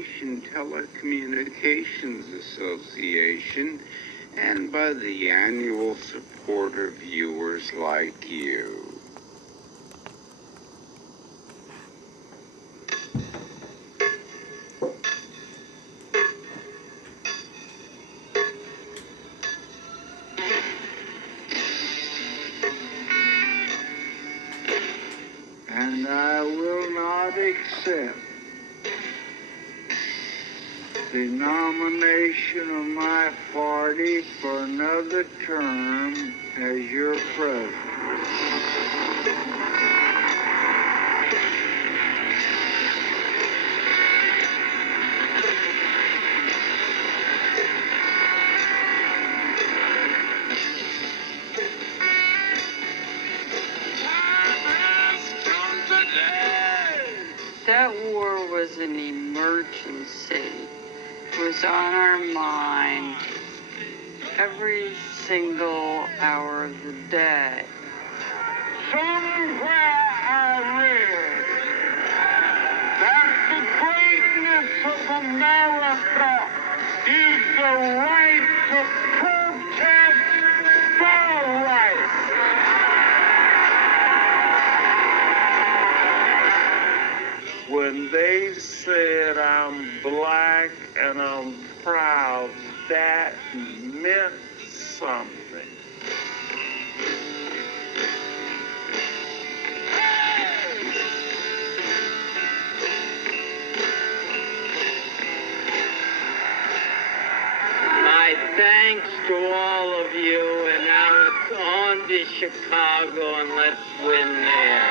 Telecommunications Association and by the annual support of viewers like you. And I will not accept the nomination of my party for another term as your president. That war was an emergency. It was on our mind every single hour of the day. Somewhere I read that the greatness of America is the right to protest for rights. When they said I'm black and I'm proud, that meant something. My thanks to all of you, and now it's on to Chicago, and let's win there.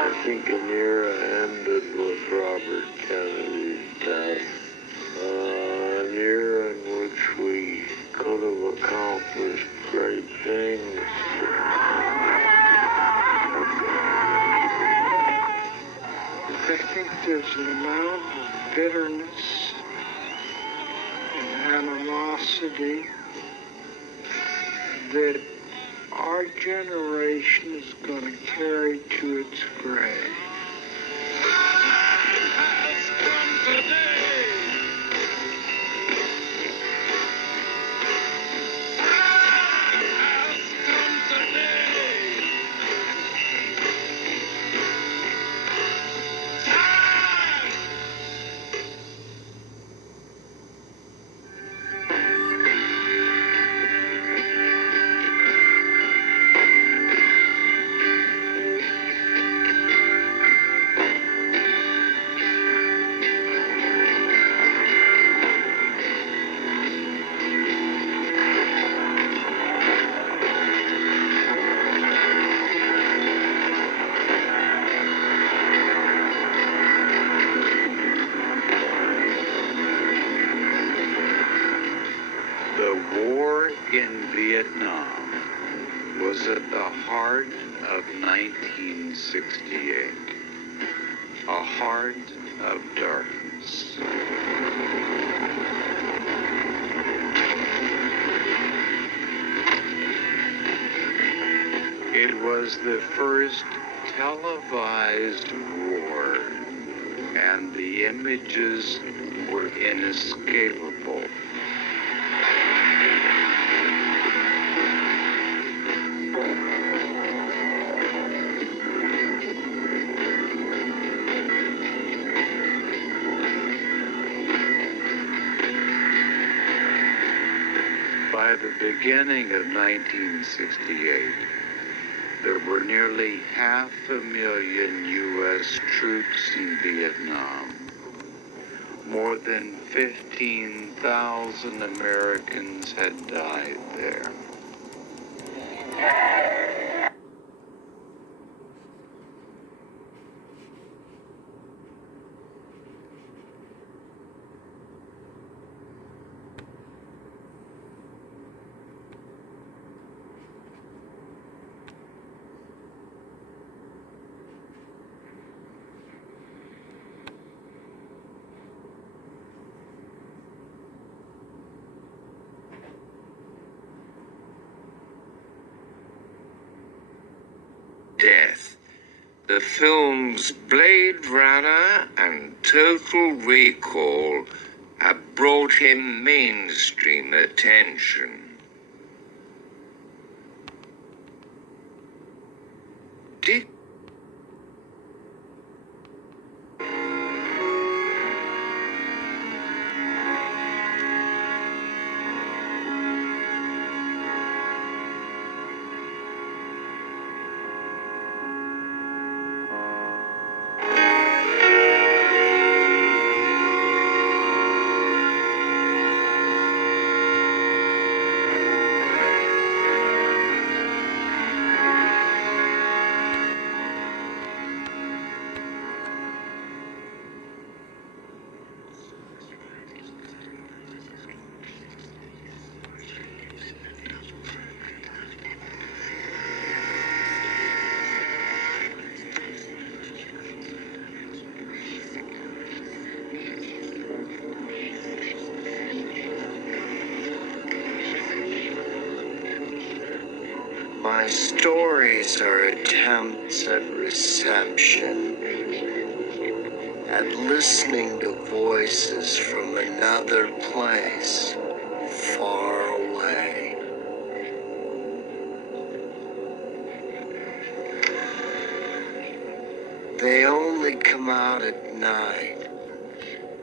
I think an era ended with Robert Kennedy's death. An era in which we could have accomplished great things. I think there's an amount of bitterness and animosity that our generation is going to carry to its grave. The war in Vietnam was at the heart of 1968, a heart of darkness. It was the first televised war, and the images were inescapable. By the beginning of 1968, there were nearly 500,000 U.S. troops in Vietnam. More than 15,000 Americans had died there. death, the films Blade Runner and Total Recall have brought him mainstream attention. Dick My stories are attempts at reception, at listening to voices from another place, far away. They only come out at night,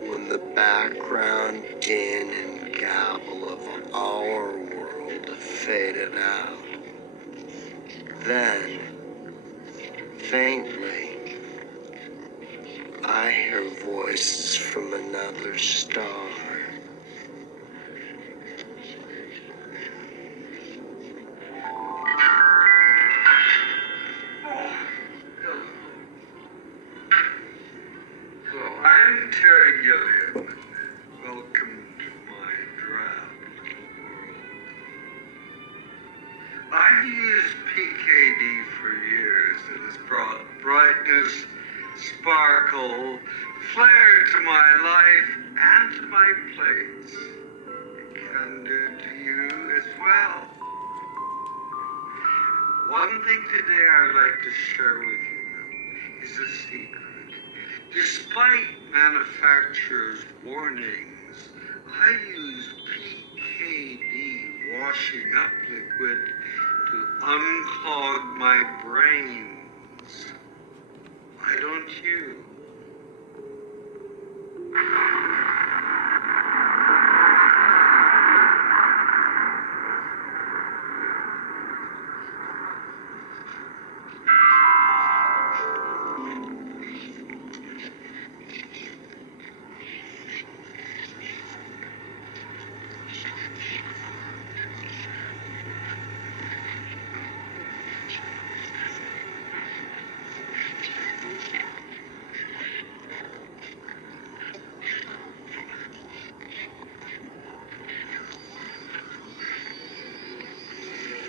when the background din and gabble of our world have faded out. Then, faintly, I hear voices from another star. Hello, I'm Terry Gilliam. Welcome to my draft world. I've used PKD for years. It has brought brightness, sparkle, flair to my life and to my plates. It can do to you as well. One thing today I'd like to share with you, though, is a secret. Despite manufacturers' warnings, I use PKD washing up liquid to unclog my brains. Why don't you?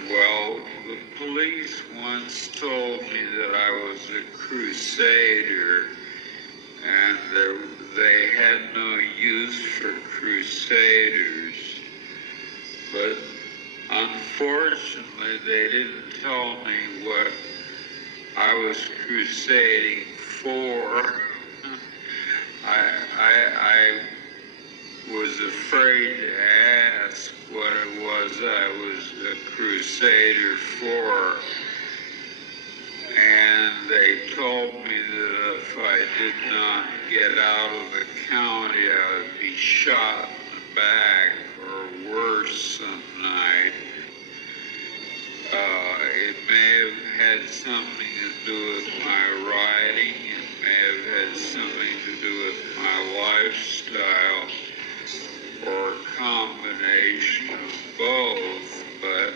Well, the police once told me that I was a crusader, and they had no use for crusaders. But unfortunately, they didn't tell me what I was crusading for. I was afraid to ask what it was I was a crusader for. And they told me that if I did not get out of the county, I would be shot in the back or worse some night. It may have had something to do with my writing. It may have had something to do with my lifestyle, or a combination of both, but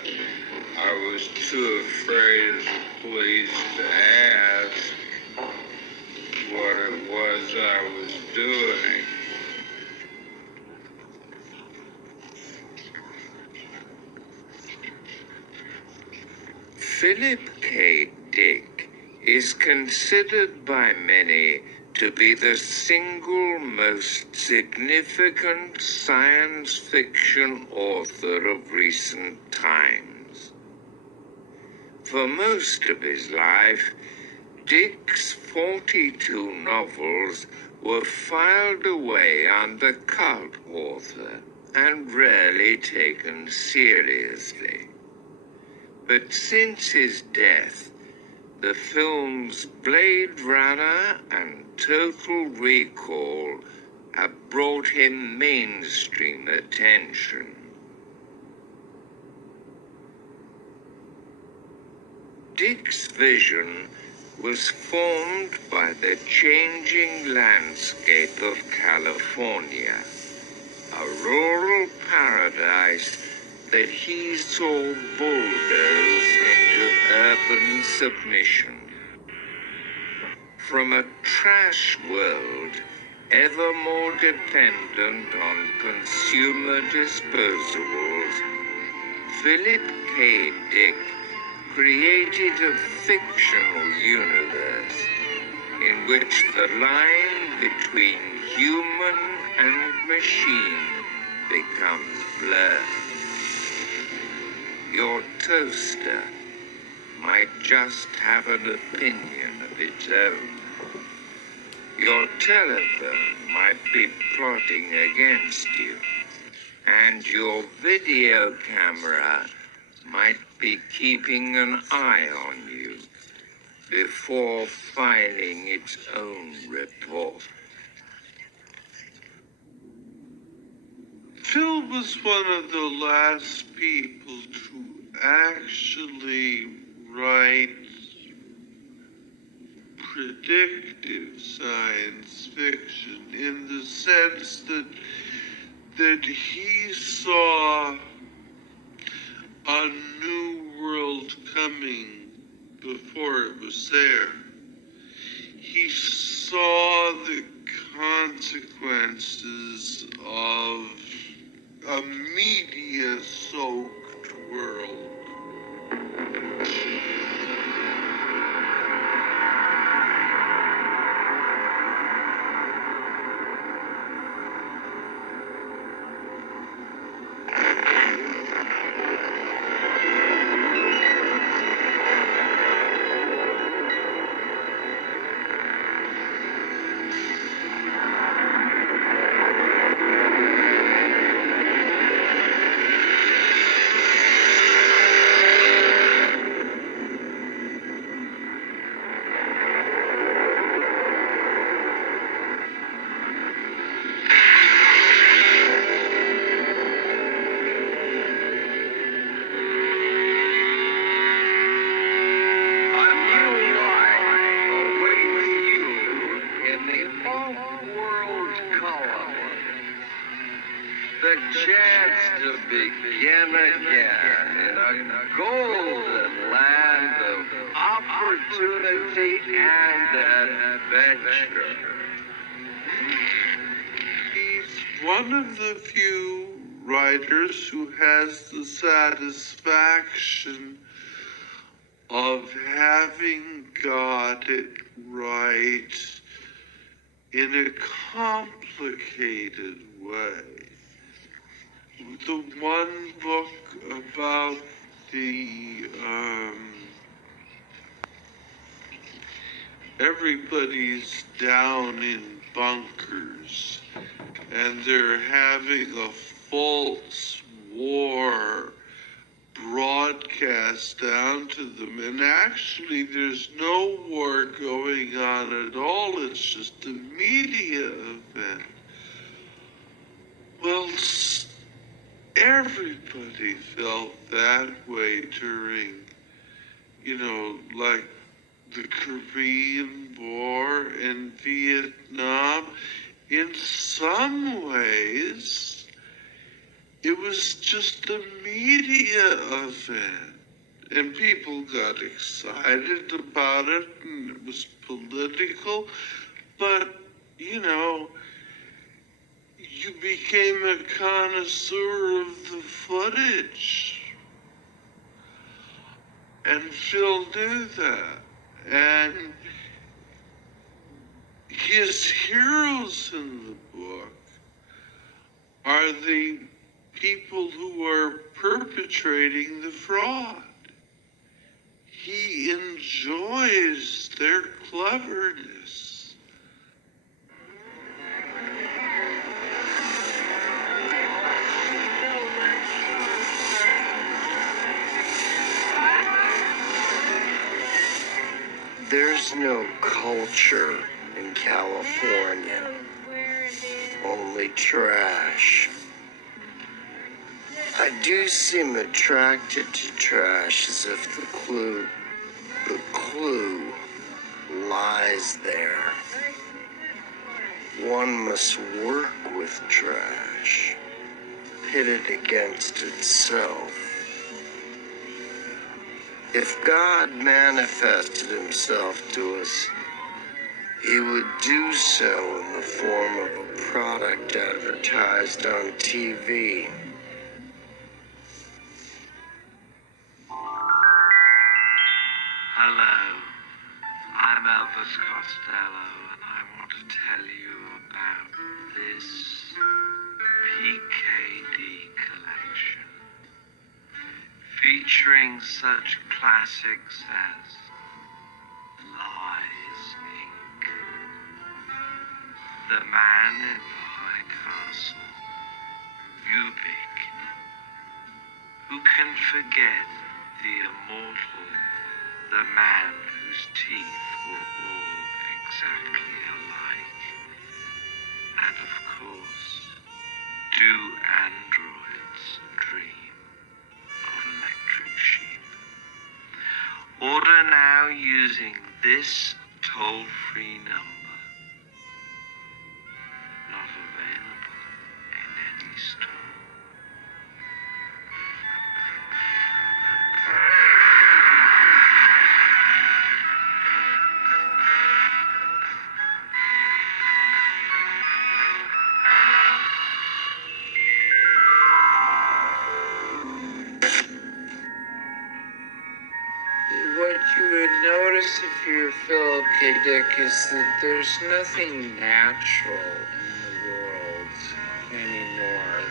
I was too afraid of the police to ask what it was I was doing. Philip K. Dick is considered by many to be the single most significant science fiction author of recent times. For most of his life, Dick's 42 novels were filed away under cult author and rarely taken seriously. But since his death, the films Blade Runner and Total Recall have brought him mainstream attention. Dick's vision was formed by the changing landscape of California, a rural paradise that he saw bulldoze into urban submission. From a trash world ever more dependent on consumer disposables, Philip K. Dick created a fictional universe in which the line between human and machine becomes blurred. Your toaster might just have an opinion of its own. Your telephone might be plotting against you, and your video camera might be keeping an eye on you before filing its own report. Phil was one of the last people to actually write predictive science fiction, in the sense that he saw a new world coming before it was there. He saw the consequences of a media-soaked world. The chance to begin again in a golden land of opportunity and adventure. He's one of the few writers who has the satisfaction of having got it right in a complicated way. The one book about the everybody's down in bunkers and they're having a false war broadcast down to them, and actually there's no war going on at all, it's just a media event. Well, everybody felt that way during, like the Korean War and Vietnam. In some ways, it was just a media event, and people got excited about it, and it was political, but, you became a connoisseur of the footage. And Phil knew that. And his heroes in the book are the people who are perpetrating the fraud. He enjoys their cleverness. There's no culture in California, only trash. I do seem attracted to trash, as if the clue lies there. One must work with trash, pitted against itself. If God manifested himself to us, he would do so in the form of a product advertised on TV. Hello, I'm Elvis Costello, and I want to tell you about this PKD collection, featuring such classics as Lies, Inc., The Man in the High Castle, Ubik, Who Can Forget the Immortal, The Man Whose Teeth Were All Exactly Alike, and of course, Do Androids Dream of Electric Sheep? Order now using this toll-free number. Not available in any store. What you would notice if you're Philip K. Dick is that there's nothing natural in the world anymore.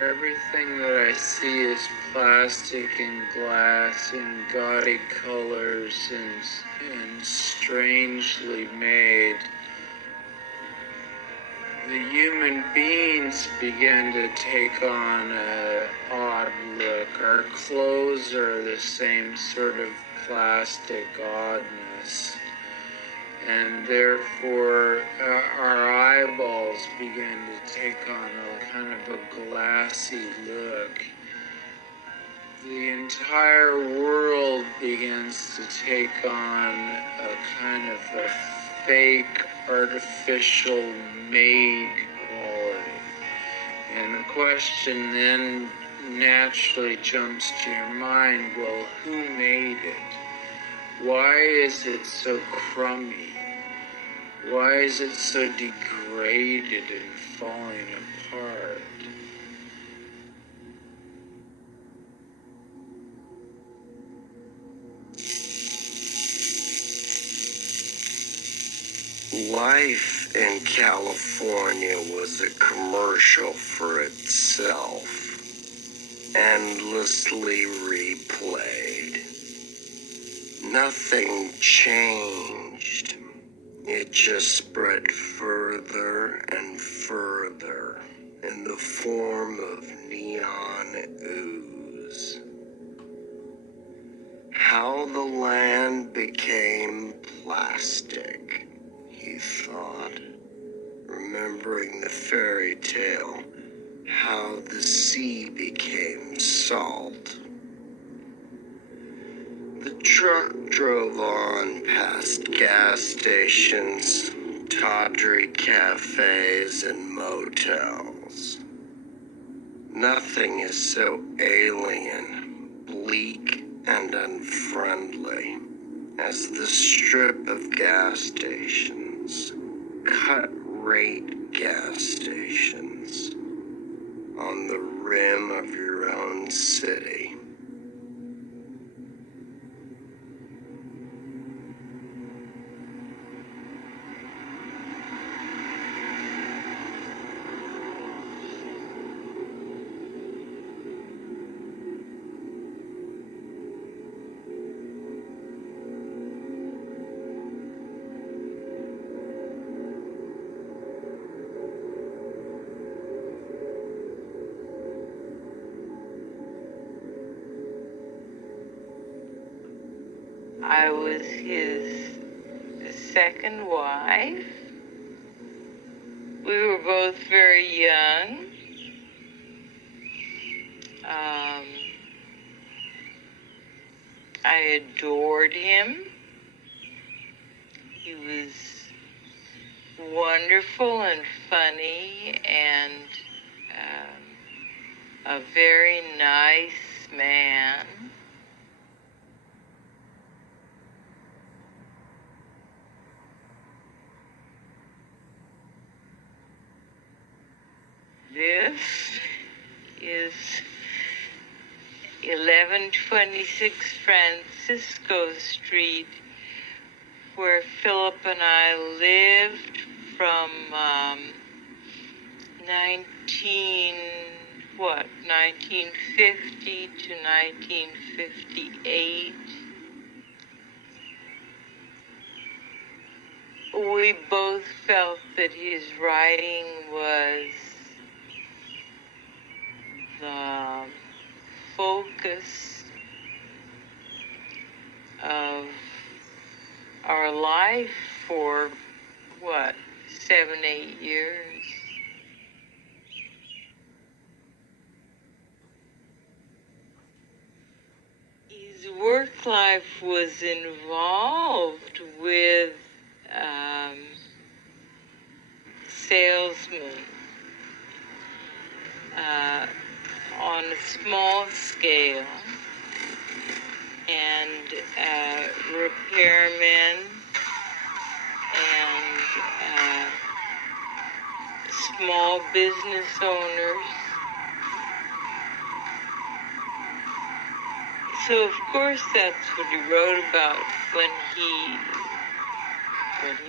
Everything that I see is plastic and glass and gaudy colors and strangely made. The human beings began to take on an odd look. Our clothes are the same sort of plastic oddness. And therefore, our eyeballs began to take on a kind of a glassy look. The entire world begins to take on a kind of a fake, artificial, made quality. And the question then naturally jumps to your mind, well, who made it? Why is it so crummy? Why is it so degraded and falling apart? Life in California was a commercial for itself, endlessly replayed. Nothing changed. It just spread further and further in the form of neon ooze. How the land became plastic, he thought, remembering the fairy tale, how the sea became salt. The truck drove on past gas stations, tawdry cafes, and motels. Nothing is so alien, bleak, and unfriendly as the strip of gas stations, cut-rate gas stations, on the rim of your own city. I was his second wife. We were both very young. I adored him. He was wonderful and funny and a very nice man. This is 1126 Francisco Street, where Philip and I lived from 1950 to 1958. We both felt that his writing was the focus of our life for, 7, 8 years. His work life was involved with salesmen on a small scale, and repairmen and small business owners. So of course that's what he wrote about when he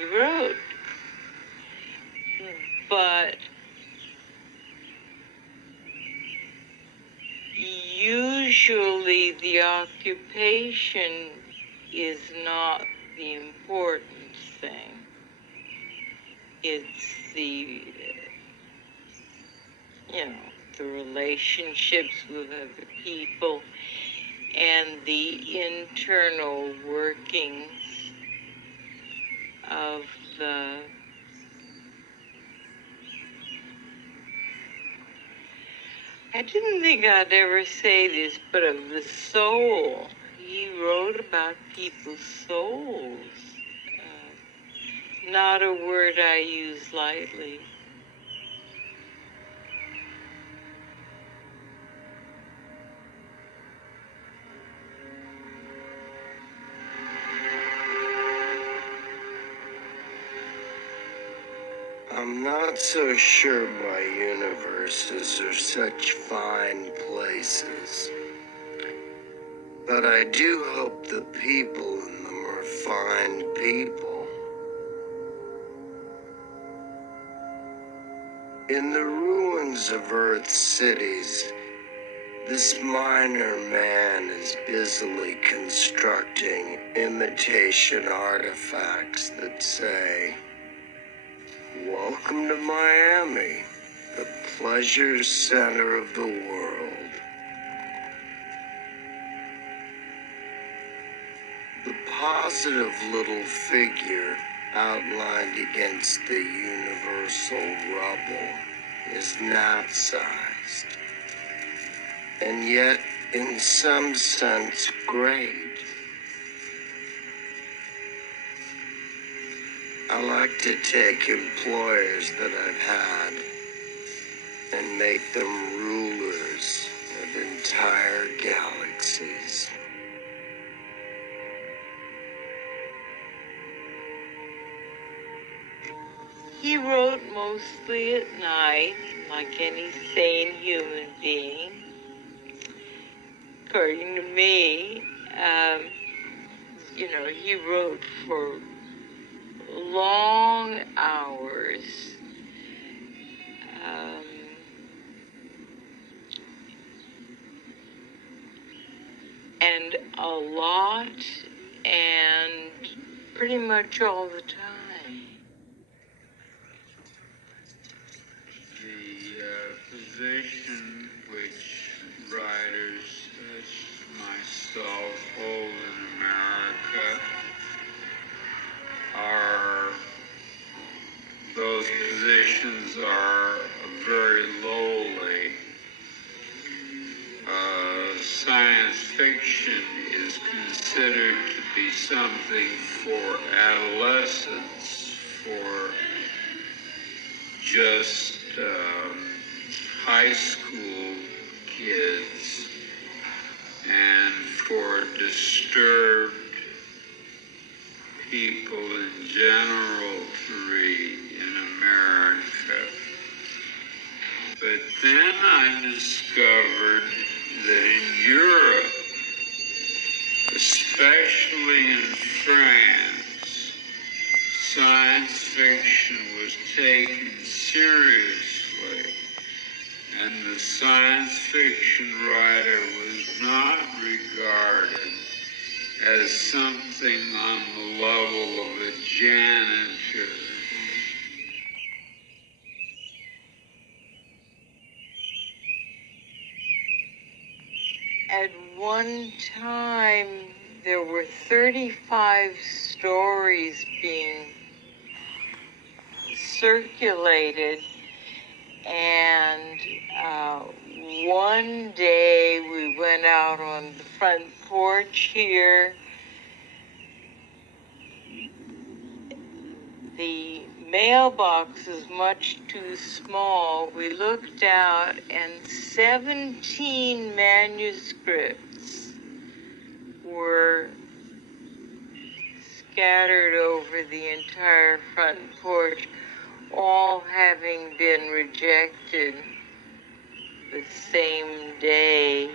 wrote. But usually the occupation is not the important thing. It's the relationships with other people and the internal workings of the I didn't think I'd ever say this, but of the soul. He wrote about people's souls. Not a word I use lightly. I'm not so sure my universes are such fine places, but I do hope the people in them are fine people. In the ruins of Earth's cities, this minor man is busily constructing imitation artifacts that say, "Welcome to Miami, the pleasure center of the world." The positive little figure outlined against the universal rubble is gnat-sized, and yet in some sense great. I like to take employers that I've had and make them rulers of entire galaxies. He wrote mostly at night, like any sane human being. According to me, he wrote for long hours. And a lot, and pretty much all the time. The position which writers such as myself hold in America are, those positions are very lowly. Science fiction is considered to be something for adolescents, for just high school kids, and for disturbed people in general to read in America. But then I discovered that in Europe, especially in France, science fiction was taken seriously, and the science fiction writer was not regarded as something on the level of a janitor. At one time, there were 35 stories being circulated, and one day we went out on the front porch here. The mailbox is much too small. We looked out, and 17 manuscripts were scattered over the entire front porch, all having been rejected the same day.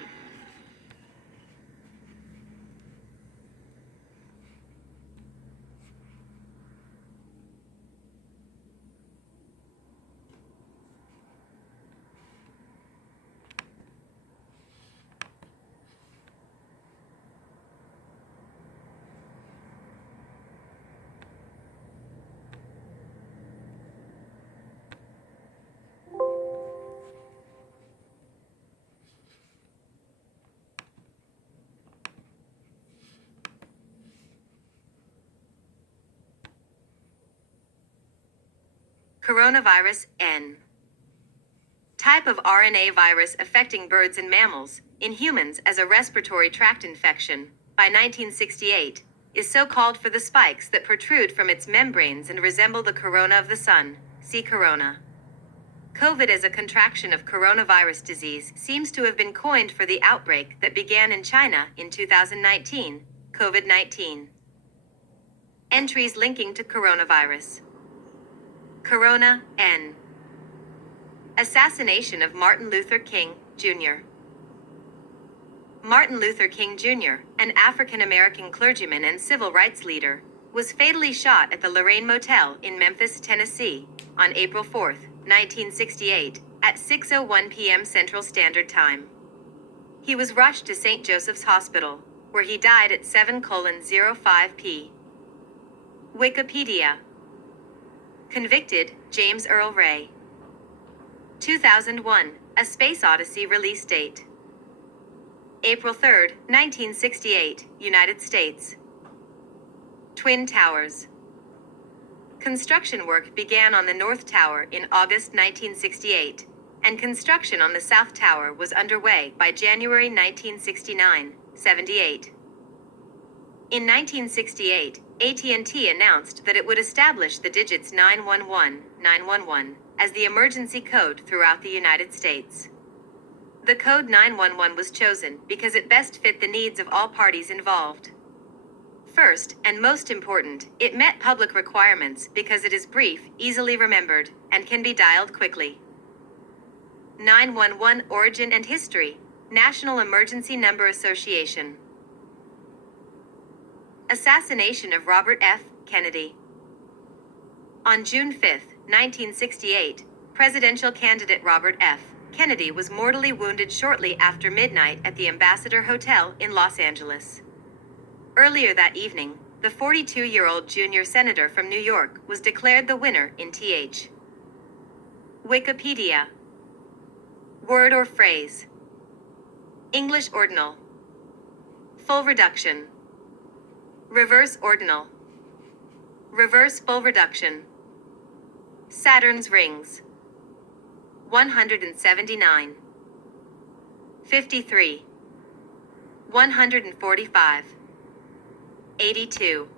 Coronavirus N. Type of RNA virus affecting birds and mammals, in humans as a respiratory tract infection, by 1968, is so called for the spikes that protrude from its membranes and resemble the corona of the sun. See corona. COVID as a contraction of coronavirus disease seems to have been coined for the outbreak that began in China in 2019, COVID-19. Entries linking to coronavirus. Corona N. Assassination of Martin Luther King, Jr. Martin Luther King Jr., an African-American clergyman and civil rights leader, was fatally shot at the Lorraine Motel in Memphis, Tennessee, on April 4, 1968, at 6:01 p.m. Central Standard Time. He was rushed to St. Joseph's Hospital, where he died at 7:05 p. Wikipedia. Convicted, James Earl Ray. 2001, A Space Odyssey release date. April 3, 1968, United States. Twin Towers. Construction work began on the North Tower in August 1968, and construction on the South Tower was underway by January 1969-78. In 1968, AT&T announced that it would establish the digits 911 as the emergency code throughout the United States. The code 911 was chosen because it best fit the needs of all parties involved. First, and most important, it met public requirements because it is brief, easily remembered, and can be dialed quickly. 911 Origin and History, National Emergency Number Association. Assassination of Robert F. Kennedy. On June 5, 1968, presidential candidate Robert F. Kennedy was mortally wounded shortly after midnight at the Ambassador Hotel in Los Angeles. Earlier that evening, the 42-year-old junior senator from New York was declared the winner in TH. Wikipedia. Word or phrase. English ordinal. Full reduction. Reverse ordinal. Reverse bull reduction. Saturn's rings. 179. 53. 145. 82.